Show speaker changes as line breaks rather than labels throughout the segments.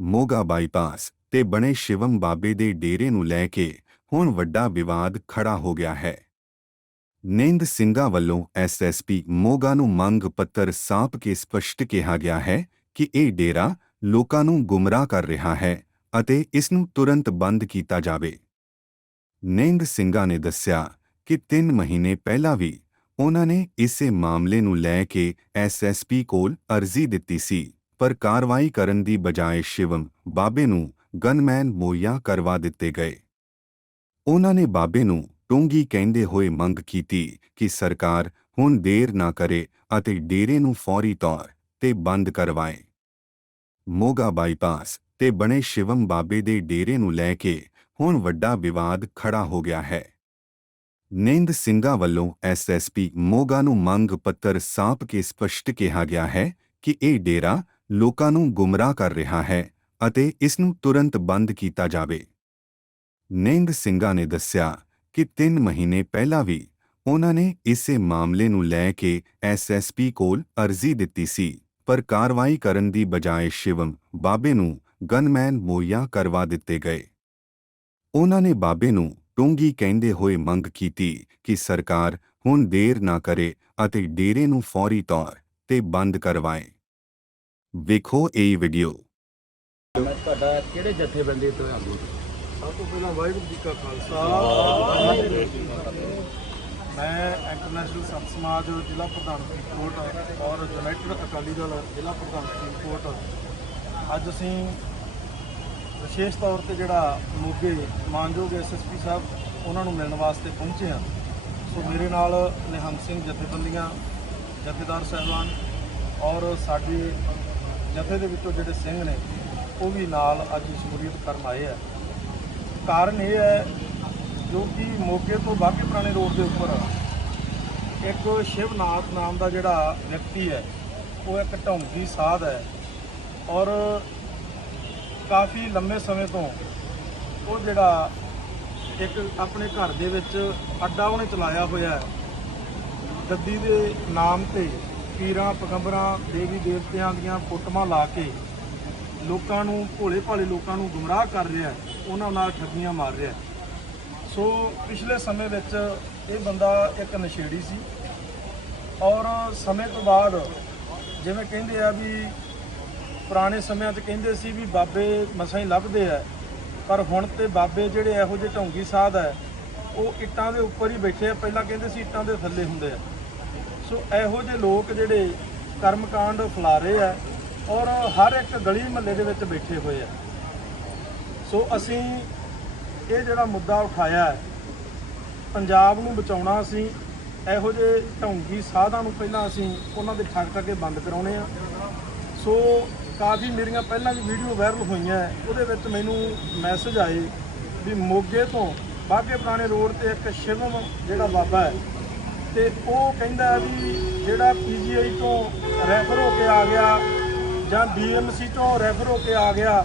Moga bypass ਤੇ ਬਣੇ ਸ਼ਿਵਮ ਬਾਬੇ ਦੇ ਡੇਰੇ ਨੂੰ ਲੈ ਕੇ ਹੁਣ ਵੱਡਾ ਵਿਵਾਦ ਖੜਾ ਹੋ ਗਿਆ ਹੈ। ਨੇਂਦ ਸਿੰਘਾਂ ਵੱਲੋਂ ਐਸਐਸਪੀ ਮੋਗਾ ਨੂੰ ਮੰਗ ਪੱਤਰ ਸਾਂਪ ਕੇ ਸਪਸ਼ਟ ਕਿਹਾ ਗਿਆ ਹੈ ਕਿ ਇਹ ਡੇਰਾ ਲੋਕਾਂ ਨੂੰ ਗੁੰਮਰਾਹ ਕਰ ਰਿਹਾ ਹੈ ਅਤੇ ਇਸ ਨੂੰ ਤੁਰੰਤ ਬੰਦ ਕੀਤਾ ਜਾਵੇ। ਨਿੰਦ ਸਿੰਘਾਂ ਨੇ ਦੱਸਿਆ ਕਿ 3 ਮਹੀਨੇ ਪਹਿਲਾਂ ਵੀ ਉਹਨਾਂ ਨੇ ਇਸੇ ਮਾਮਲੇ ਨੂੰ ਲੈ ਕੇ ਐਸਐਸਪੀ ਕੋਲ ਅਰਜ਼ੀ ਦਿੱਤੀ ਸੀ। ਪਰ ਕਾਰਵਾਈ ਕਰਨ ਦੀ ਬਜਾਏ ਸ਼ਿਵਮ ਬਾਬੇ ਨੂੰ ਗਨਮੈਨ ਮੁਹੱਈਆ ਕਰਵਾ ਦਿੱਤੇ ਗਏ। ਉਹਨਾਂ ਨੇ ਬਾਬੇ ਨੂੰ ਟੁੰਗੀ ਕਹਿੰਦੇ ਹੋਏ ਮੰਗ ਕੀਤੀ ਕਿ ਸਰਕਾਰ ਹੁਣ ਦੇਰ ਨਾ ਕਰੇ ਅਤੇ ਡੇਰੇ ਨੂੰ ਫੌਰੀ ਤੌਰ ਤੇ ਬੰਦ ਕਰਵਾਏ। ਮੋਗਾ ਬਾਈਪਾਸ ਤੇ ਬਣੇ ਸ਼ਿਵਮ ਬਾਬੇ ਦੇ ਡੇਰੇ ਨੂੰ ਲੈ ਕੇ ਹੁਣ ਵੱਡਾ ਵਿਵਾਦ ਖੜਾ ਹੋ ਗਿਆ ਹੈ। ਨਿੰਦ ਸਿੰਘਾਂ ਵੱਲੋਂ ਐਸਐਸਪੀ ਮੋਗਾ ਨੂੰ ਮੰਗ ਪੱਤਰ ਸਾਂਪ ਕੇ ਸਪਸ਼ਟ ਕਿਹਾ ਗਿਆ ਹੈ ਕਿ ਇਹ ਡੇਰਾ ਲੋਕਾਂ ਨੂੰ ਗੁੰਮਰਾਹ ਕਰ ਰਿਹਾ ਹੈ ਅਤੇ ਇਸ ਨੂੰ ਤੁਰੰਤ ਬੰਦ ਕੀਤਾ ਜਾਵੇ। ਨੇਂਦ ਸਿੰਘਾਂ ਨੇ ਦੱਸਿਆ ਕਿ 3 ਮਹੀਨੇ ਪਹਿਲਾਂ ਵੀ ਉਹਨਾਂ ਨੇ ਇਸੇ ਮਾਮਲੇ ਨੂੰ ਲੈ ਕੇ ਐਸਐਸਪੀ ਕੋਲ ਅਰਜ਼ੀ ਦਿੱਤੀ ਸੀ, ਪਰ ਕਾਰਵਾਈ ਕਰਨ ਦੀ ਬਜਾਏ ਸ਼ਿਵਮ ਬਾਬੇ ਨੂੰ ਗਨਮੈਨ ਮੁਹੱਈਆ ਕਰਵਾ ਦਿੱਤੇ ਗਏ। ਉਹਨਾਂ ਨੇ ਬਾਬੇ ਨੂੰ ਟੁੰਗੀ ਕਹਿੰਦੇ ਹੋਏ ਮੰਗ ਕੀਤੀ ਕਿ ਸਰਕਾਰ ਹੁਣ ਦੇਰ ਨਾ ਕਰੇ ਅਤੇ ਡੇਰੇ ਨੂੰ ਫੌਰੀ ਤੌਰ ਤੇ ਬੰਦ ਕਰਵਾਏ। ਵੇਖੋ ਇਹ ਵੀਡੀਓ
ਮੈਂ ਤੁਹਾਡਾ ਕਿਹੜੇ ਜਥੇਬੰਦੀ ਤੋਂ
ਸਭ ਤੋਂ ਪਹਿਲਾਂ ਵਾਹਿਗੁਰੂ ਜੀ ਕਾ ਖਾਲਸਾ। ਮੈਂ ਇੰਟਰਨੈਸ਼ਨਲ ਸੰਤ ਸਮਾਜ ਜ਼ਿਲ੍ਹਾ ਪ੍ਰਧਾਨ ਫਰੀਦਕੋਟ ਔਰ ਯੂਨਾਈਟਿਡ ਅਕਾਲੀ ਦਲ ਜ਼ਿਲ੍ਹਾ ਪ੍ਰਧਾਨ ਫਰੀਦਕੋਟ ਅੱਜ ਅਸੀਂ ਵਿਸ਼ੇਸ਼ ਤੌਰ ਤੇ ਜਿਹੜਾ ਮੋਗੇ ਮਾਨਯੋਗ ਐਸਐਸਪੀ ਸਾਹਿਬ ਉਹਨਾਂ ਨੂੰ ਮਿਲਣ ਵਾਸਤੇ ਪਹੁੰਚੇ ਹਾਂ। ਸੋ ਮੇਰੇ ਨਾਲ ਨਿਹੰਗ ਸਿੰਘ ਜਥੇਬੰਦੀਆਂ ਜਥੇਦਾਰ ਸਾਹਿਬਾਨ ਔਰ ਸਾਡੇ ਜਥੇ ਦੇ ਵਿੱਚੋਂ ਜਿਹੜੇ ਸਿੰਘ ਨੇ, ਉਹ ਵੀ ਨਾਲ ਅੱਜ ਸ਼ਮੂਲੀਅਤ ਕਰਨ ਆਏ ਆ। ਕਾਰਨ ਇਹ ਹੈ, ਜੋ ਕਿ ਮੋਗੇ ਤੋਂ ਬਾਗੇ ਪੁਰਾਣੇ ਰੋਡ ਦੇ ਉੱਪਰ ਇੱਕ ਸ਼ਿਵਨਾਥ ਨਾਮ ਦਾ ਜਿਹੜਾ ਵਿਅਕਤੀ ਹੈ, ਉਹ ਇੱਕ ਢੌਂਗੀ ਸਾਧ ਹੈ ਔਰ ਕਾਫੀ ਲੰਮੇ ਸਮੇਂ ਤੋਂ ਉਹ ਜਿਹੜਾ ਇੱਕ ਆਪਣੇ ਘਰ ਦੇ ਵਿੱਚ ਅੱਡਾ ਉਹਨੇ ਚਲਾਇਆ ਹੋਇਆ ਹੈ। ਗੱਦੀ ਦੇ ਨਾਮ ਤੇ ਪੀਰਾਂ ਪਗੰਬਰਾਂ, ਦੇਵੀ ਦੇਵਤਿਆਂ ਦੀਆਂ ਫੋਟੋਆਂ ਲਾ ਕੇ ਲੋਕਾਂ ਨੂੰ, ਭੋਲੇ ਭਾਲੇ ਲੋਕਾਂ ਨੂੰ ਗੁੰਮਰਾਹ ਕਰ ਰਿਹਾ ਉਹਨਾਂ ਨਾਲ ਠੱਗੀਆਂ ਮਾਰ ਰਿਹਾ ਸੋ ਪਿਛਲੇ ਸਮੇਂ ਵਿੱਚ ਇਹ ਬੰਦਾ ਇੱਕ ਨਸ਼ੇੜੀ ਸੀ ਔਰ ਸਮੇਂ ਤੋਂ ਬਾਅਦ ਜਿਵੇਂ ਕਹਿੰਦੇ ਆ ਵੀ ਪੁਰਾਣੇ ਸਮਿਆਂ 'ਚ ਕਹਿੰਦੇ ਸੀ ਵੀ ਬਾਬੇ ਮਸਾਂ ਹੀ ਲੱਭਦੇ ਆ, ਪਰ ਹੁਣ ਤੇ ਬਾਬੇ ਜਿਹੜੇ ਇਹੋ ਜਿਹੇ ਢੌਂਗੀ ਸਾਧ ਹੈ ਉਹ ਇੱਟਾਂ ਦੇ ਉੱਪਰ ਹੀ ਬੈਠੇ ਆ, ਪਹਿਲਾਂ ਕਹਿੰਦੇ ਸੀ ਇੱਟਾਂ ਦੇ ਥੱਲੇ ਹੁੰਦੇ ਆ। ਸੋ ਇਹੋ ਜਿਹੇ ਲੋਕ ਜਿਹੜੇ ਕਰਮਕਾਂਡ ਫੈਲਾ ਰਹੇ ਆ ਔਰ ਹਰ ਇੱਕ ਗਲੀ ਮਹੱਲੇ ਦੇ ਵਿੱਚ ਬੈਠੇ ਹੋਏ ਆ। ਸੋ ਅਸੀਂ ਇਹ ਜਿਹੜਾ ਮੁੱਦਾ ਉਠਾਇਆ ਪੰਜਾਬ ਨੂੰ ਬਚਾਉਣਾ ਅਸੀਂ, ਇਹੋ ਜਿਹੇ ਢੌਂਗੀ ਸਾਧਾਂ ਨੂੰ ਪਹਿਲਾਂ ਅਸੀਂ ਉਹਨਾਂ ਦੇ ਠੱਗ ਠੱਗੇ ਬੰਦ ਕਰਾਉਣੇ ਆ। ਸੋ ਕਾਫੀ ਮੇਰੀਆਂ ਪਹਿਲਾਂ ਵੀ ਵੀਡੀਓ ਵਾਇਰਲ ਹੋਈਆਂ ਉਹਦੇ ਵਿੱਚ ਮੈਨੂੰ ਮੈਸੇਜ ਆਏ ਵੀ ਮੋਗੇ ਤੋਂ ਬਾਗੇ ਪੁਰਾਣੇ ਰੋਡ ਤੇ ਇੱਕ ਸ਼ਿਵਮ ਜਿਹੜਾ ਬਾਬਾ ਹੈ ਤੇ ਉਹ ਕਹਿੰਦਾ ਵੀ ਜਿਹੜਾ ਪੀਜੀਆਈ ਤੋਂ ਰੈਫਰ ਹੋ ਕੇ ਆ ਗਿਆ ਜਾਂ ਡੀਐਮਸੀ ਤੋਂ ਰੈਫਰ ਹੋ ਕੇ ਆ ਗਿਆ,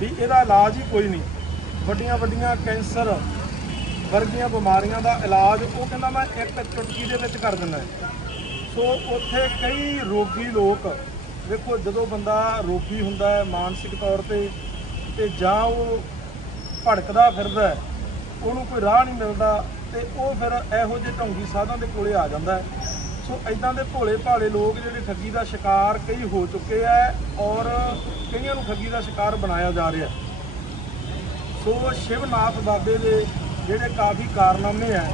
ਵੀ ਇਹਦਾ ਇਲਾਜ ਹੀ ਕੋਈ ਨਹੀਂ। ਵੱਡੀਆਂ ਵੱਡੀਆਂ ਕੈਂਸਰ ਵਰਗੀਆਂ ਬਿਮਾਰੀਆਂ ਦਾ ਇਲਾਜ ਉਹ ਕਹਿੰਦਾ ਮੈਂ ਇੱਕ ਚੁਟਕੀ ਦੇ ਵਿੱਚ ਕਰ ਦਿੰਦਾ ਸੋ ਉੱਥੇ ਕਈ ਰੋਗੀ ਲੋਕ ਵੇਖੋ ਜਦੋਂ ਬੰਦਾ ਰੋਗੀ ਹੁੰਦਾ ਹੈ ਮਾਨਸਿਕ ਤੌਰ ਤੇ ਤੇ ਜਾਂ ਉਹ ਭੜਕਦਾ ਫਿਰਦਾ ਉਹਨੂੰ ਕੋਈ ਰਾਹ ਨਹੀਂ ਮਿਲਦਾ ਤੇ ਉਹ ਫਿਰ ਇਹੋ ਜਿਹੇ ਢੌਂਗੀ ਸਾਧਾਂ ਦੇ ਕੋਲੇ ਆ ਜਾਂਦਾ ਹੈ। ਸੋ ਇਦਾਂ ਦੇ ਭੋਲੇ ਭਾਲੇ ਲੋਕ ਜਿਹੜੇ ਠੱਗੀ ਦਾ ਸ਼ਿਕਾਰ ਕਈ ਹੋ ਚੁੱਕੇ ਆ ਔਰ ਕਈਆਂ ਨੂੰ ਠੱਗੀ ਦਾ ਸ਼ਿਕਾਰ ਬਣਾਇਆ ਜਾ ਰਿਹਾ ਸੋ ਸ਼ਿਵਨਾਥ ਬਾਬੇ ਦੇ ਜਿਹੜੇ ਕਾਫੀ ਕਾਰਨਾਮੇ ਆ,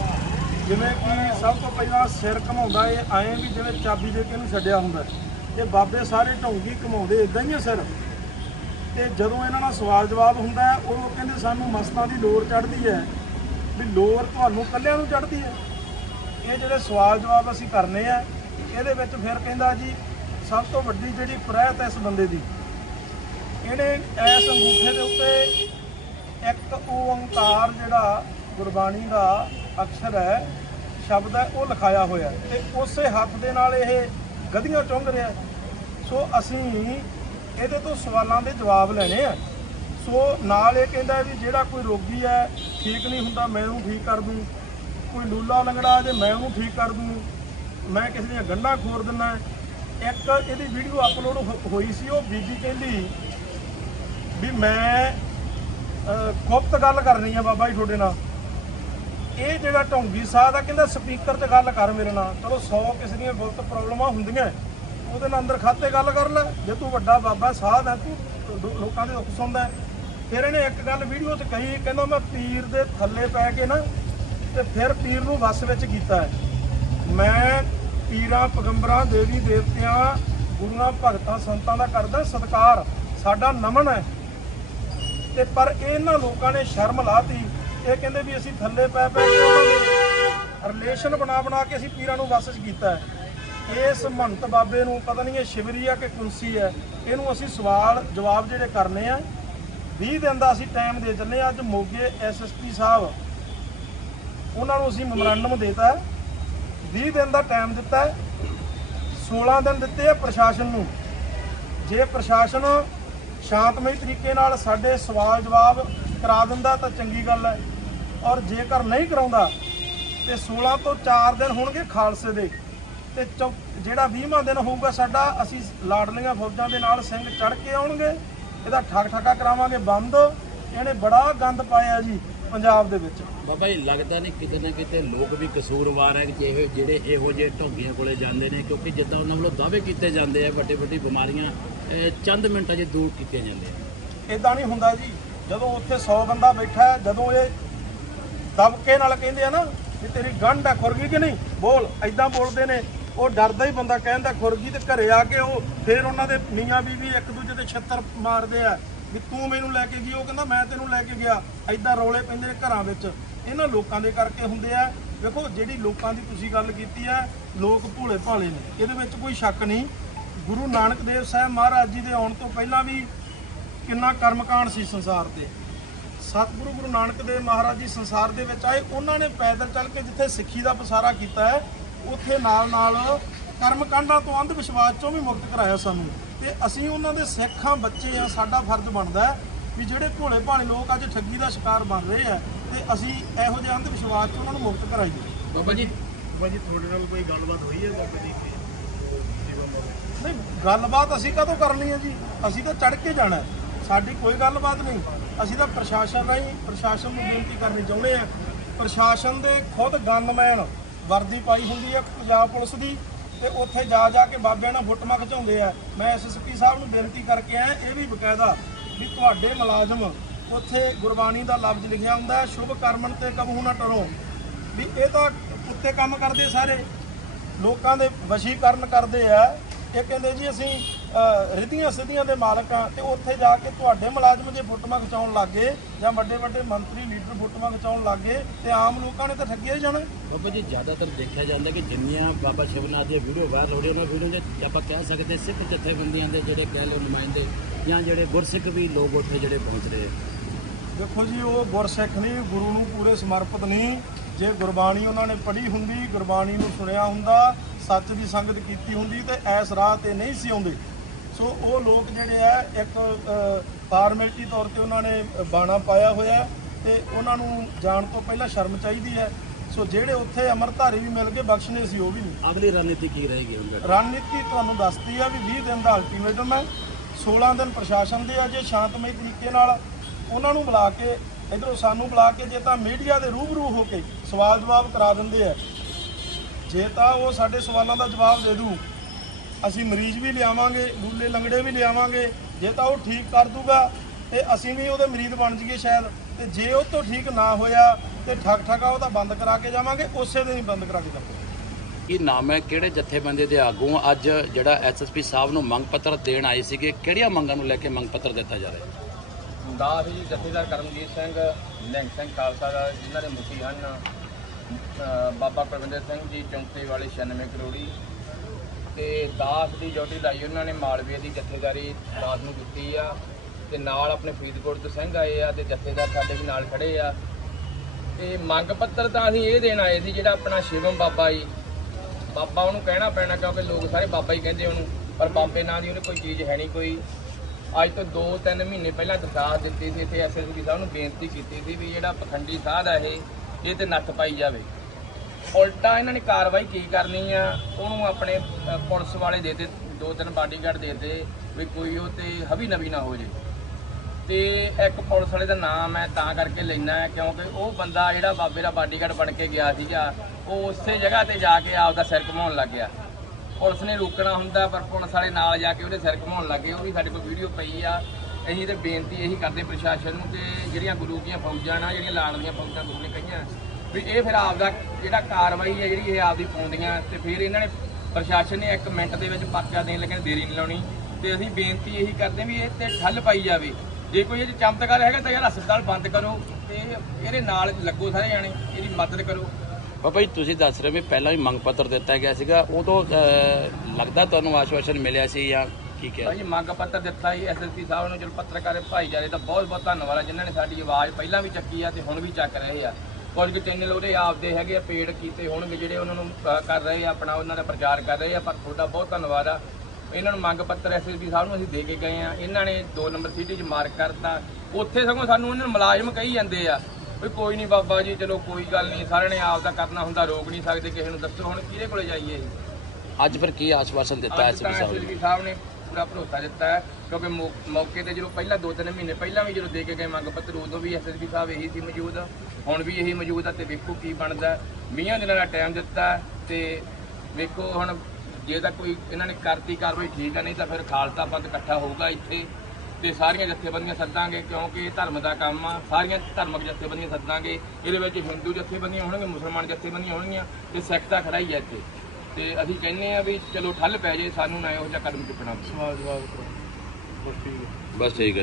ਜਿਵੇਂ ਕਿ ਸਭ ਤੋਂ ਪਹਿਲਾਂ ਸਿਰ ਘਮਾਉਂਦਾ ਇਹ ਐਂ ਵੀ ਜਿਵੇਂ ਚਾਬੀ ਦੇ ਕੇ ਇਹਨੂੰ ਛੱਡਿਆ ਹੁੰਦਾ ਇਹ ਬਾਬੇ ਸਾਰੇ ਢੌਂਗੀ ਘਮਾਉਂਦੇ ਇਦਾਂ ਹੀ ਆ ਸਿਰ। ਤੇ ਜਦੋਂ ਇਹਨਾਂ ਨਾਲ ਸਵਾਲ ਜਵਾਬ ਹੁੰਦਾ ਹੈ ਉਹ ਕਹਿੰਦੇ ਸਾਨੂੰ ਮਸਤਾਂ ਦੀ ਲੋੜ ਚੜ੍ਹਦੀ ਹੈ। ਵੀ ਲੋੜ ਤੁਹਾਨੂੰ ਕੱਲਿਆਂ ਨੂੰ ਚੜ੍ਹਦੀ ਹੈ। ਇਹ ਜਿਹੜੇ ਸਵਾਲ ਜਵਾਬ ਅਸੀਂ ਕਰਨੇ ਆ, ਇਹਦੇ ਵਿੱਚ ਫਿਰ ਕਹਿੰਦਾ ਜੀ, ਸਭ ਤੋਂ ਵੱਡੀ ਜਿਹੜੀ ਫਰੈਤ ਹੈ ਇਸ ਬੰਦੇ ਦੀ, ਇਹਨੇ ਐਸ ਅੰਗੂਠੇ ਦੇ ਉੱਤੇ ਇੱਕ ਓੰਕਾਰ ਜਿਹੜਾ ਗੁਰਬਾਣੀ ਦਾ ਅਕਸ਼ਰ ਹੈ, ਸ਼ਬਦ ਹੈ, ਉਹ ਲਿਖਾਇਆ ਹੋਇਆ ਤੇ ਉਸੇ ਹੱਥ ਦੇ ਨਾਲ ਇਹ ਗਧੀਆਂ ਚੁੰਗ ਰਿਹਾ ਸੋ ਅਸੀਂ ਇਹਦੇ ਤੋਂ ਸਵਾਲਾਂ ਦੇ ਜਵਾਬ ਲੈਣੇ ਆ। ਸੋ ਨਾਲ ਇਹ ਕਹਿੰਦਾ ਵੀ ਜਿਹੜਾ ਕੋਈ ਰੋਗੀ ਹੈ, ਠੀਕ ਨਹੀਂ ਹੁੰਦਾ, ਮੈਂ ਉਹਨੂੰ ਠੀਕ ਕਰ ਦੂੰ। ਕੋਈ ਲੂਲਾ ਲੰਗੜਾ ਜੇ ਮੈਂ ਉਹਨੂੰ ਠੀਕ ਕਰ ਦੂੰ। ਮੈਂ ਕਿਸੇ ਦੀਆਂ ਗੰਢਾਂ ਖੋਰ ਦਿੰਦਾ ਇੱਕ ਇਹਦੀ ਵੀਡੀਓ ਅਪਲੋਡ ਹੋਈ ਸੀ, ਉਹ ਬੀਬੀ ਕਹਿੰਦੀ ਵੀ ਮੈਂ ਗੁਪਤ ਗੱਲ ਕਰਨੀ ਆ ਬਾਬਾ ਜੀ ਤੁਹਾਡੇ ਨਾਲ। ਇਹ ਜਿਹੜਾ ਢੌਂਗੀ ਸਾਹਿਬ ਆ, ਕਹਿੰਦਾ ਸਪੀਕਰ 'ਤੇ ਗੱਲ ਕਰ ਮੇਰੇ ਨਾਲ। ਚਲੋ 100 ਕਿਸੇ ਦੀਆਂ ਗੁਪਤ ਪ੍ਰੋਬਲਮਾਂ ਹੁੰਦੀਆਂ ਉਹਦੇ ਨਾਲ ਅੰਦਰ ਖਾਤੇ ਗੱਲ ਕਰ ਲੈ। ਜੇ ਤੂੰ ਵੱਡਾ ਬਾਬਾ ਸਾਧ ਹੈ, ਤੂੰ ਲੋ- ਲੋਕਾਂ ਦੇ ਦੁੱਖ ਸੁਣਦਾ ਫਿਰ ਇਹਨੇ ਇੱਕ ਗੱਲ ਵੀਡੀਓ 'ਚ ਕਹੀ, ਕਹਿੰਦਾ ਮੈਂ ਪੀਰ ਦੇ ਥੱਲੇ ਪੈ ਕੇ ਨਾ ਤੇ ਫਿਰ ਪੀਰ ਨੂੰ ਵਸ ਵਿੱਚ ਕੀਤਾ ਮੈਂ ਪੀਰਾਂ, ਪਗੰਬਰਾਂ, ਦੇਵੀ ਦੇਵਤਿਆਂ, ਗੁਰੂਆਂ, ਭਗਤਾਂ, ਸੰਤਾਂ ਦਾ ਕਰਦਾ ਸਤਿਕਾਰ, ਸਾਡਾ ਨਮਨ ਹੈ। ਤੇ ਪਰ ਇਹਨਾਂ ਲੋਕਾਂ ਨੇ ਸ਼ਰਮ ਲਾਤੀ। ਇਹ ਕਹਿੰਦੇ ਵੀ ਅਸੀਂ ਥੱਲੇ ਪੈ ਪੈ ਕੇ ਰਿਲੇਸ਼ਨ ਬਣਾ ਬਣਾ ਕੇ ਅਸੀਂ ਪੀਰਾਂ ਨੂੰ ਵਸ 'ਚ ਕੀਤਾ ਹੈ। ਇਸ ਮਹੰਤ ਬਾਬੇ ਨੂੰ ਪਤਾ ਨਹੀਂ ਇਹ ਸ਼ਿਵਰੀ ਆ ਕਿ ਕੁੰਸੀ ਹੈ। ਇਹਨੂੰ ਅਸੀਂ ਸਵਾਲ, ਜਵਾਬ ਜਿਹੜੇ ਕਰਨੇ ਆ 20 ਦਿਨ ਦਾ ਅਸੀਂ ਟਾਈਮ ਦੇ ਚੱਲੇ ਹਾਂ। ਅੱਜ ਮੋਗੇ ਐਸਐਸਪੀ ਸਾਹਿਬ, ਉਹਨਾਂ ਨੂੰ ਅਸੀਂ ਮੈਮੋਰੰਡਮ ਦੇਤਾ ਹੈ। 20 ਦਿਨ ਦਾ ਟਾਈਮ ਦਿੱਤਾ ਹੈ। 16 ਦਿਨ ਦਿੱਤੇ ਆ ਪ੍ਰਸ਼ਾਸਨ ਨੂੰ। ਜੇ ਪ੍ਰਸ਼ਾਸਨ ਸ਼ਾਂਤਮਈ ਤਰੀਕੇ ਨਾਲ ਸਾਡੇ ਸਵਾਲ ਜਵਾਬ ਕਰਾ ਦਿੰਦਾ ਤਾਂ ਚੰਗੀ ਗੱਲ ਹੈ। ਔਰ ਜੇਕਰ ਨਹੀਂ ਕਰਾਉਂਦਾ, ਤੇ 16 ਤੋਂ 4 ਦਿਨ ਹੋਣਗੇ ਖਾਲਸੇ ਦੇ। ਤੇ ਚੌ- ਜਿਹੜਾ 20ਵਾਂ ਦਿਨ ਹੋਊਗਾ ਸਾਡਾ, ਅਸੀਂ ਲਾਡਲੀਆਂ ਫੌਜਾਂ ਦੇ ਨਾਲ ਸਿੰਘ ਚੜ ਕੇ ਆਉਣਗੇ। ਇਹਦਾ ਠੱਕ ਠੱਕਾ ਕਰਾਵਾਂਗੇ ਬੰਦ। ਇਹਨੇ ਬੜਾ ਗੰਦ ਪਾਇਆ ਜੀ ਪੰਜਾਬ ਦੇ ਵਿੱਚ।
ਬਾਬਾ ਜੀ ਲੱਗਦਾ ਨਹੀਂ ਕਿਤੇ ਨਾ ਕਿਤੇ ਲੋਕ ਵੀ ਕਸੂਰਵਾਰ ਹੈ ਕਿ ਇਹ ਜਿਹੜੇ ਇਹੋ ਜਿਹੇ ਢੋਂਗੀਆਂ ਕੋਲੇ ਜਾਂਦੇ ਨੇ ਕਿਉਂਕਿ ਜਿੱਦਾਂ ਉਹਨਾਂ ਵੱਲੋਂ ਦਾਅਵੇ ਕੀਤੇ ਜਾਂਦੇ ਆ ਵੱਡੇ ਵੱਡੀ ਬਿਮਾਰੀਆਂ ਚੰਦ ਮਿੰਟਾਂ 'ਚ ਦੂਰ ਕੀਤੀਆਂ ਜਾਂਦੀਆਂ।
ਇਦਾਂ ਨਹੀਂ ਹੁੰਦਾ ਜੀ। ਜਦੋਂ ਉੱਥੇ 100 ਬੰਦਾ ਬੈਠਾ ਹੈ ਜਦੋਂ ਇਹ ਦਬਕੇ ਨਾਲ ਕਹਿੰਦੇ ਆ ਨਾ ਵੀ ਤੇਰੀ ਗੰਢ ਆ ਖੁਰਗੀ ਕਿ ਨਹੀਂ? ਬੋਲ ਐਦਾਂ ਬੋਲਦੇ ਨੇ। ਉਹ ਡਰਦਾ ਹੀ ਬੰਦਾ, ਕਹਿੰਦਾ ਖੁਰਗੀ ਤੇ ਘਰੇ ਆ ਕੇ ਉਹ ਫਿਰ ਉਹਨਾਂ ਦੇ ਮੀਆਂ ਬੀਵੀ ਇੱਕ ਦੂਜੇ ਤੇ ਛੱਤਰ ਮਾਰਦੇ ਆ ਵੀ ਤੂੰ ਮੈਨੂੰ ਲੈ ਕੇ ਗਈ, ਉਹ ਕਹਿੰਦਾ ਮੈਂ ਤੈਨੂੰ ਲੈ ਕੇ ਗਿਆ ਐਦਾਂ ਰੌਲੇ ਪੈਂਦੇ ਨੇ ਘਰਾਂ ਵਿੱਚ। ਇਹਨਾਂ ਲੋਕਾਂ ਦੇ ਕਰਕੇ ਹੁੰਦੇ ਆ। ਵੇਖੋ ਜਿਹੜੀ ਲੋਕਾਂ ਦੀ ਤੁਸੀਂ ਗੱਲ ਕੀਤੀ ਹੈ ਲੋਕ ਭੋਲੇ ਭਾਲੇ ਨੇ, ਇਹਦੇ ਵਿੱਚ ਕੋਈ ਸ਼ੱਕ ਨਹੀਂ। ਗੁਰੂ ਨਾਨਕ ਦੇਵ ਸਾਹਿਬ ਮਹਾਰਾਜ ਜੀ ਦੇ ਆਉਣ ਤੋਂ ਪਹਿਲਾਂ ਵੀ ਕਿੰਨਾ ਕਰਮਕਾਂਡ ਸੀ ਸੰਸਾਰ ਤੇ। ਸਤਿਗੁਰੂ ਗੁਰੂ ਨਾਨਕ ਦੇਵ ਮਹਾਰਾਜ ਜੀ ਸੰਸਾਰ ਦੇ ਵਿੱਚ ਆਏ, ਉਹਨਾਂ ਨੇ ਪੈਦਲ ਚੱਲ ਕੇ ਜਿੱਥੇ ਸਿੱਖੀ ਦਾ ਪਸਾਰਾ ਕੀਤਾ ਹੈ ਉੱਥੇ ਨਾਲ ਨਾਲ ਕਰਮਕਾਂਡਾਂ ਤੋਂ ਅੰਧ ਵਿਸ਼ਵਾਸ ਚੋਂ ਵੀ ਮੁਕਤ ਕਰਾਇਆ ਸਾਨੂੰ। ਤੇ ਅਸੀਂ ਉਹਨਾਂ ਦੇ ਸਿੱਖਾਂ ਬੱਚੇ ਆ ਸਾਡਾ ਫਰਜ਼ ਬਣਦਾ ਹੈ ਵੀ ਜਿਹੜੇ ਭੋਲੇ ਭਾਲੇ ਲੋਕ ਅੱਜ ਠੱਗੀ ਦਾ ਸ਼ਿਕਾਰ ਬਣ ਰਹੇ ਆ ਤੇ ਅਸੀਂ ਇਹੋ ਜਿਹੇ ਅੰਧ ਵਿਸ਼ਵਾਸ ਤੋਂ ਉਹਨਾਂ ਨੂੰ ਮੁਕਤ ਕਰਾਈਏ।
ਬਾਬਾ ਜੀ?
ਭਾਜੀ ਤੁਹਾਡੇ ਨਾਲ ਕੋਈ ਗੱਲਬਾਤ ਹੋਈ ਹੈ ਬਾਬਾ ਜੀ ਨਹੀਂ ਗੱਲਬਾਤ ਅਸੀਂ ਕਦੋਂ ਕਰਨੀ ਹੈ ਜੀ? ਅਸੀਂ ਤਾਂ ਚੜ ਕੇ ਜਾਣਾ। ਸਾਡੀ ਕੋਈ ਗੱਲਬਾਤ ਨਹੀਂ। ਅਸੀਂ ਤਾਂ ਪ੍ਰਸ਼ਾਸਨ ਰਾਹੀਂ ਪ੍ਰਸ਼ਾਸਨ ਨੂੰ ਬੇਨਤੀ ਕਰਨੀ ਚਾਹੁੰਦੇ ਆ ਪ੍ਰਸ਼ਾਸਨ ਦੇ ਖੁਦ ਗਨਮੈਨ ਵਰਦੀ ਪਾਈ ਹੁੰਦੀ ਹੈ ਪੰਜਾਬ ਪੁਲਿਸ ਦੀ ਤੇ ਉੱਥੇ ਜਾ ਜਾ ਕੇ ਬਾਬਿਆਂ ਨਾਲ ਫੋਟੋਆਂ ਖਿਚਾਉਂਦੇ ਆ। ਮੈਂ ਐਸਐਸਪੀ ਸਾਹਿਬ ਨੂੰ ਬੇਨਤੀ ਕਰਕੇ ਆਇਆ ਇਹ ਵੀ ਬਕਾਇਦਾ ਵੀ ਤੁਹਾਡੇ ਮੁਲਾਜ਼ਮ ਉੱਥੇ ਗੁਰਬਾਣੀ ਦਾ ਲਫ਼ਜ਼ ਲਿਖਿਆ ਹੁੰਦਾ ਸ਼ੁਭ ਕਰਮਨ ਤੇ ਕਬਹੂ ਨਾ ਟਰੋ। ਵੀ ਇਹ ਤਾਂ ਉੱਤੇ ਕੰਮ ਕਰਦੇ ਸਾਰੇ ਲੋਕਾਂ ਦੇ ਵਸ਼ੀਕਰਨ ਕਰਦੇ ਆ। ਇਹ ਕਹਿੰਦੇ ਜੀ ਅਸੀਂ ਅਹ, ਰਿੱਧੀਆਂ ਸਿੱਧੀਆਂ ਦੇ ਮਾਲਕ ਆ ਤੇ ਉੱਥੇ ਜਾ ਕੇ ਤੁਹਾਡੇ ਮੁਲਾਜ਼ਮ ਜੇ ਫੋਟੋਆਂ ਖਿਚਾਉਣ ਲੱਗੇ ਜਾਂ ਵੱਡੇ ਵੱਡੇ ਮੰਤਰੀ ਲੀਡਰ ਫੋਟੋਆਂ ਖਿਚਾਉਣ ਲੱਗੇ ਤੇ ਆਮ ਲੋਕਾਂ ਨੇ ਤਾਂ ਠੱਗਿਆ ਹੀ ਜਾਣਾ।
ਬਾਬਾ ਜੀ ਜ਼ਿਆਦਾਤਰ ਦੇਖਿਆ ਜਾਂਦਾ ਕਿ ਜਿੰਨੀਆਂ ਬਾਬਾ ਸ਼ਿਵਨਾਥ ਦੀਆਂ ਵੀਡੀਓ ਵਾਇਰਲ ਹੋ ਰਹੀਆਂ ਉਹਨਾਂ ਵੀਡੀਓ ਦੇ ਆਪਾਂ ਕਹਿ ਸਕਦੇ ਸਿੱਖ ਜਥੇਬੰਦੀਆਂ ਦੇ ਜਿਹੜੇ ਕਹਿ ਲਓ ਨੁਮਾਇੰਦੇ ਜਾਂ ਜਿਹੜੇ ਗੁਰਸਿੱਖ ਵੀ ਲੋਕ ਉੱਥੇ ਜਿਹੜੇ ਪਹੁੰਚ ਰਹੇ
ਦੇਖੋ ਜੀ ਉਹ ਗੁਰਸਿੱਖ ਨਹੀਂ ਗੁਰੂ ਨੂੰ ਪੂਰੇ ਸਮਰਪਿਤ ਨਹੀਂ। ਜੇ ਗੁਰਬਾਣੀ ਉਹਨਾਂ ਨੇ ਪੜ੍ਹੀ ਹੁੰਦੀ ਗੁਰਬਾਣੀ ਨੂੰ ਸੁਣਿਆ ਹੁੰਦਾ ਸੱਚ ਦੀ ਸੰਗਤ ਕੀਤੀ ਹੁੰਦੀ ਤੇ ਐਸ ਰਾਹ ਤੇ ਨਹੀਂ ਸੀ ਆਉਂਦੇ। ਸੋ ਉਹ ਲੋਕ ਜਿਹੜੇ ਆ ਇੱਕ ਫਾਰਮੈਲਿਟੀ ਤੌਰ ਤੇ ਉਹਨਾਂ ਨੇ ਬਾਣਾ ਪਾਇਆ ਹੋਇਆ। ਤੇ ਉਹਨਾਂ ਨੂੰ ਜਾਣ ਤੋਂ ਪਹਿਲਾਂ ਸ਼ਰਮ ਚਾਹੀਦੀ ਹੈ। ਸੋ ਜਿਹੜੇ ਉੱਥੇ ਅਮਰਧਾਰੀ ਵੀ ਮਿਲ ਗਏ ਬਖਸ਼ਨੇ ਸੀ ਉਹ ਵੀ ਨਹੀਂ।
ਅਗਲੀ ਰਣਨੀਤੀ ਕੀ ਰਹੇਗੀ ਤੁਹਾਡੀ?
ਰਣਨੀਤੀ ਤੁਹਾਨੂੰ ਦੱਸਦੀ ਆ ਵੀ 20 ਦਿਨ ਦਾ ਅਲਟੀਮੇਟਮ ਹੈ। 16 ਦਿਨ ਪ੍ਰਸ਼ਾਸਨ ਦੇ ਆ ਜੇ ਸ਼ਾਂਤਮਈ ਤਰੀਕੇ ਨਾਲ ਉਹਨਾਂ ਨੂੰ ਬੁਲਾ ਕੇ ਇਧਰੋਂ ਸਾਨੂੰ ਬੁਲਾ ਕੇ ਜੇ ਤਾਂ ਮੀਡੀਆ ਦੇ ਰੂਬਰੂ ਹੋ ਕੇ ਸਵਾਲ ਜਵਾਬ ਕਰਾ ਦਿੰਦੇ ਆ। ਜੇ ਤਾਂ ਉਹ ਸਾਡੇ ਸਵਾਲਾਂ ਦਾ ਜਵਾਬ ਦੇ ਦੂ ਅਸੀਂ ਮਰੀਜ਼ ਵੀ ਲਿਆਵਾਂਗੇ ਲੂਲੇ ਲੰਗੜੇ ਵੀ ਲਿਆਵਾਂਗੇ ਜੇ ਤਾਂ ਉਹ ਠੀਕ ਕਰ ਦੂਗਾ ਤੇ ਅਸੀਂ ਵੀ ਉਹਦੇ ਮਰੀਜ਼ ਬਣ ਜਾਈਏ ਸ਼ਾਇਦ। ਤੇ ਜੇ ਉਹ ਤੋਂ ਠੀਕ ਨਾ ਹੋਇਆ ਤੇ ਠੱਗ ਠੱਗਾ ਉਹਦਾ ਬੰਦ ਕਰਾ ਕੇ ਜਾਵਾਂਗੇ ਉਸੇ ਦਿਨ ਹੀ ਬੰਦ ਕਰਾ ਕੇ ਜਾਵਾਂਗੇ।
ਕੀ ਨਾਮ ਹੈ? ਕਿਹੜੇ ਜਥੇਬੰਦੀ ਦੇ ਆਗੂ? ਅੱਜ ਜਿਹੜਾ ਐਸਐਸਪੀ ਸਾਹਿਬ ਨੂੰ ਮੰਗ ਪੱਤਰ ਦੇਣ ਆਏ ਸੀਗੇ ਕਿਹੜੀਆਂ ਮੰਗਾਂ ਨੂੰ ਲੈ ਕੇ ਮੰਗ ਪੱਤਰ ਦਿੱਤਾ ਜਾ ਰਿਹਾ ਹੈ?
ਦਾਸ ਜੀ ਜਥੇਦਾਰ ਕਰਮਜੀਤ ਸਿੰਘ ਨਿਹੰਗ ਸਿੰਘ ਖਾਲਸਾ ਦਾ ਜਿਨ੍ਹਾਂ ਦੇ ਮੁਖੀ ਹਨ ਅ, ਬਾਬਾ ਪ੍ਰਵਿੰਦਰ ਸਿੰਘ ਜੀ ਚੌਂਕੇ ਵਾਲੇ 96 ਕਰੋੜੀ ਤੇ ਦਾਸ ਦੀ ਜੋਟੀ ਲਾਈ ਉਹਨਾਂ ਨੇ ਮਾਲਵੇ ਦੀ ਜਥੇਦਾਰੀ ਦਾਸ ਨੂੰ ਦਿੱਤੀ ਆ। ਤੇ ਨਾਲ ਆਪਣੇ ਫਰੀਦਕੋਟ ਤੋਂ ਸਿੰਘ ਆਏ ਆ ਤੇ ਜਥੇਦਾਰ ਸਾਡੇ ਵੀ ਨਾਲ ਖੜੇ ਆ। ਤੇ ਮੰਗ ਪੱਤਰ ਤਾਂ ਅਸੀਂ ਇਹ ਦੇਣ ਆਏ ਸੀ ਜਿਹੜਾ ਆਪਣਾ ਸ਼ਿਵਮ ਬਾਬਾ ਜੀ। ਬਾਬਾ ਉਹਨੂੰ ਕਹਿਣਾ ਪੈਣਾ ਕਿਉਂਕਿ ਲੋਕ ਸਾਰੇ ਬਾਬਾ ਹੀ ਕਹਿੰਦੇ ਉਹਨੂੰ, ਪਰ ਬਾਬੇ ਨਾਂ ਦੀ ਉਹਨੇ ਕੋਈ ਚੀਜ਼ ਹੈ ਨਹੀਂ ਕੋਈ। ਅੱਜ ਤੋਂ 2-3 ਮਹੀਨੇ ਪਹਿਲਾਂ ਦਰਖਾਸਤ ਦਿੱਤੀ ਸੀ ਇੱਥੇ ਐਸਐਸਪੀ ਸਾਹਿਬ ਨੂੰ ਬੇਨਤੀ ਕੀਤੀ ਸੀ ਵੀ ਜਿਹੜਾ ਪਖੰਡੀ ਸਾਧ ਆ ਇਹ ਇਹ ਤੇ ਨੱਥ ਪਾਈ ਜਾਵੇ। ਉਲਟਾ ਇਹਨਾਂ ਨੇ ਕਾਰਵਾਈ ਕੀ ਕਰਨੀ ਆ, ਉਹਨੂੰ ਆਪਣੇ ਪੁਲਿਸ ਵਾਲੇ ਦੇ ਦੇ ਦੋ ਤਿੰਨ ਬਾਡੀਗਾਰਡ ਦੇ ਦੇ ਵੀ ਕੋਈ ਉਹ ਤੇ ਹਵੀ ਨਵੀ ਨਾ ਹੋ ਜੇ। ਤੇ ਇੱਕ ਪੁਲਿਸ ਵਾਲੇ ਦਾ ਨਾਮ ਮੈਂ ਤਾਂ ਕਰਕੇ ਲੈਣਾ ਕਿਉਂਕਿ ਉਹ ਬੰਦਾ ਜਿਹੜਾ ਬਾਬੇ ਦਾ ਬਾਡੀਗਾਰਡ ਬਣ ਕੇ ਗਿਆ ਸੀਗਾ, ਉਹ ਉਸੇ ਜਗ੍ਹਾ ਤੇ ਜਾ ਕੇ ਆਪਦਾ ਸਿਰ ਘਮਾਉਣ ਲੱਗ ਗਿਆ। ਪੁਲਿਸ ਨੇ ਰੋਕਣਾ ਹੁੰਦਾ, ਪਰ ਪੁਲਿਸ ਵਾਲੇ ਨਾਲ ਜਾ ਕੇ ਉਹਦੇ ਸਿਰ ਘਮਾਉਣ ਲੱਗ ਗਏ। ਉਹ ਵੀ ਸਾਡੇ ਕੋਲ ਵੀਡੀਓ ਪਈ ਆ। ਅਸੀਂ ਤੇ ਬੇਨਤੀ ਇਹੀ ਕਰਦੇ ਪ੍ਰਸ਼ਾਸਨ ਨੂੰ ਕਿ ਜਿਹੜੀਆਂ ਗੁਰੂ ਦੀਆਂ ਫੌਜਾਂ ਨਾ, ਜਿਹੜੀਆਂ ਲਾਣ ਦੀਆਂ ਫੌਜਾਂ ਗੁਰੂ ਨੇ ਕਹੀਆਂ, ਵੀ ਇਹ ਫਿਰ ਆਪਦਾ ਜਿਹੜਾ ਕਾਰਵਾਈ ਹੈ, ਜਿਹੜੀ ਇਹ ਆਪਦੀ ਪਾਉਂਦੀਆਂ, ਤੇ ਫਿਰ ਇਹਨਾਂ ਨੇ ਪ੍ਰਸ਼ਾਸਨ ਨੇ 1 ਮਿੰਟ ਦੇ ਵਿੱਚ ਪਰਚਾ ਦੇਣ ਲੱਗੇ ਦੇਰੀ ਨਹੀਂ ਲਾਉਣੀ। ਤੇ ਅਸੀਂ ਬੇਨਤੀ ਇਹੀ ਕਰਦੇ ਵੀ ਇਹ ਤੇ ਠੱਲ ਪਾਈ ਜਾਵੇ। ਜੇ ਕੋਈ ਇਹ ਚਮਤਕਾਰ ਹੈਗਾ ਤਾਂ ਯਾਰ ਹਸਪਤਾਲ ਬੰਦ ਕਰੋ ਤੇ ਇਹਦੇ ਨਾਲ ਲੱਗੋ ਸਾਰੇ ਜਾਣੇ ਇਹਦੀ ਮਦਦ ਕਰੋ।
ਬਾਬਾ ਜੀ ਤੁਸੀਂ ਦੱਸ ਰਹੇ ਵੀ ਪਹਿਲਾਂ ਵੀ ਮੰਗ ਪੱਤਰ ਦਿੱਤਾ ਗਿਆ ਸੀਗਾ ਉਦੋਂ ਲੱਗਦਾ ਤੁਹਾਨੂੰ ਆਸ਼ਵਾਸਨ ਮਿਲਿਆ ਸੀ ਜਾਂ ਕੀ ਕਿਹਾ?
ਭਾਈ ਮੰਗ ਪੱਤਰ ਦਿੱਤਾ ਜੀ ਐਸਐਸਪੀ ਸਾਹਿਬ ਨੂੰ ਜਦੋਂ ਪੱਤਰਕਾਰ ਭਾਈਚਾਰੇ ਦਾ ਬਹੁਤ ਬਹੁਤ ਧੰਨਵਾਦ ਹੈ ਜਿਨ੍ਹਾਂ ਨੇ ਸਾਡੀ ਆਵਾਜ਼ ਪਹਿਲਾਂ ਵੀ ਚੱਕੀ ਆ ਤੇ ਹੁਣ ਵੀ ਚੱਕ ਰਹੇ ਆ। ਕੁਝ ਕੁ ਚੈਨਲ ਉਹਦੇ ਆਪਦੇ ਹੈਗੇ ਆ ਪੇਡ ਕੀਤੇ ਹੋਣਗੇ ਜਿਹੜੇ ਉਹਨਾਂ ਨੂੰ ਕਰ ਰਹੇ ਆ ਆਪਣਾ ਉਹਨਾਂ ਦਾ ਪ੍ਰਚਾਰ ਕਰ ਰਹੇ ਆ ਪਰ ਤੁਹਾਡਾ ਬਹੁਤ ਧੰਨਵਾਦ ਆ। ਇਹਨਾਂ ਨੂੰ ਮੰਗ ਪੱਤਰ ਐਸਐਸਪੀ ਸਾਹਿਬ ਨੂੰ ਅਸੀਂ ਦੇ ਕੇ ਗਏ ਆ ਇਹਨਾਂ ਨੇ 2 ਨੰਬਰ ਸਿਟੀ 'ਚ ਮਾਰਕ ਕਰਤਾ। ਉੱਥੇ ਸਗੋਂ ਸਾਨੂੰ ਉਹਨਾਂ ਨੂੰ ਮੁਲਾਜ਼ਮ ਕਹੀ ਜਾਂਦੇ ਆ ਵੀ ਕੋਈ ਨਹੀਂ ਬਾਬਾ ਜੀ ਚਲੋ ਕੋਈ ਗੱਲ ਨਹੀਂ। ਸਾਰਿਆਂ ਨੇ ਆਪਦਾ ਕਰਨਾ ਹੁੰਦਾ ਰੋਕ ਨਹੀਂ ਸਕਦੇ ਕਿਸੇ ਨੂੰ ਦੱਸੋ ਹੁਣ ਕਿਹਦੇ ਕੋਲੇ ਜਾਈਏ
ਅੱਜ ਫਿਰ ਕੀ ਆਸ਼ਵਾਸਨ ਦਿੱਤਾ
ਅੱਜ ਤਾਂ
ਐਸਪੀ ਸਾਹਿਬ ਨੇ?
ਐਸਐਸਪੀ ਸਾਹਿਬ ਨੇ ਪੂਰਾ ਭਰੋਸਾ ਦਿੱਤਾ ਕਿਉਂਕਿ ਮੌਕੇ ਤੇ ਜਦੋਂ ਪਹਿਲਾਂ ਦੋ ਤਿੰਨ ਮਹੀਨੇ ਪਹਿਲਾਂ ਵੀ ਜਦੋਂ ਦੇ ਕੇ ਗਏ ਮੰਗ ਪੱਤਰ ਉਦੋਂ ਵੀ ਐਸਐਸਪੀ ਸਾਹਿਬ ਇਹੀ ਸੀ ਮੌਜੂਦ। ਹੁਣ ਵੀ ਇਹੀ ਮੌਜੂਦ ਆ ਤੇ ਵੇਖੋ ਕੀ ਬਣਦਾ 20 ਦਿਨਾਂ ਦਾ ਟਾਈਮ ਦਿੱਤਾ ਤੇ ਵੇਖੋ ਹੁਣ ਜੇ ਤਾਂ ਕੋਈ ਇਹਨਾਂ ਨੇ ਕਰਤੀ ਕਾਰਵਾਈ ਠੀਕ ਆ ਨਹੀਂ ਤਾਂ ਫਿਰ ਖਾਲਸਾ ਪੰਥ ਇਕੱਠਾ ਹੋਊਗਾ ਇੱਥੇ ਤੇ ਸਾਰੀਆਂ ਜਥੇਬੰਦੀਆਂ ਸੱਦਾਂਗੇ ਕਿਉਂਕਿ ਇਹ ਧਰਮ ਦਾ ਕੰਮ ਆ। ਸਾਰੀਆਂ ਧਰਮਕ ਜਥੇਬੰਦੀਆਂ ਸੱਦਾਂਗੇ। ਇਹਦੇ ਵਿੱਚ ਹਿੰਦੂ ਜਥੇਬੰਦੀਆਂ ਹੋਣਗੀਆਂ ਮੁਸਲਮਾਨ ਜਥੇਬੰਦੀਆਂ ਹੋਣਗੀਆਂ ਤੇ ਸਿੱਖ ਤਾਂ ਖੜਾ ਹੀ ਹੈ ਇੱਥੇ। ਤੇ ਅਸੀਂ ਕਹਿੰਦੇ ਆ ਵੀ ਚਲੋ ਠੱਲ ਪੈ ਜੇ ਸਾਨੂੰ ਨਾ ਇਹੋ ਜਿਹਾ ਕਦਮ ਚੁੱਕਣਾ ਪਵੇ।
ਸਵਾਲ ਜਵਾਬ ਕਰੋ। ਬਸ ਠੀਕ ਹੈ
ਬਸ ਠੀਕ ਹੈ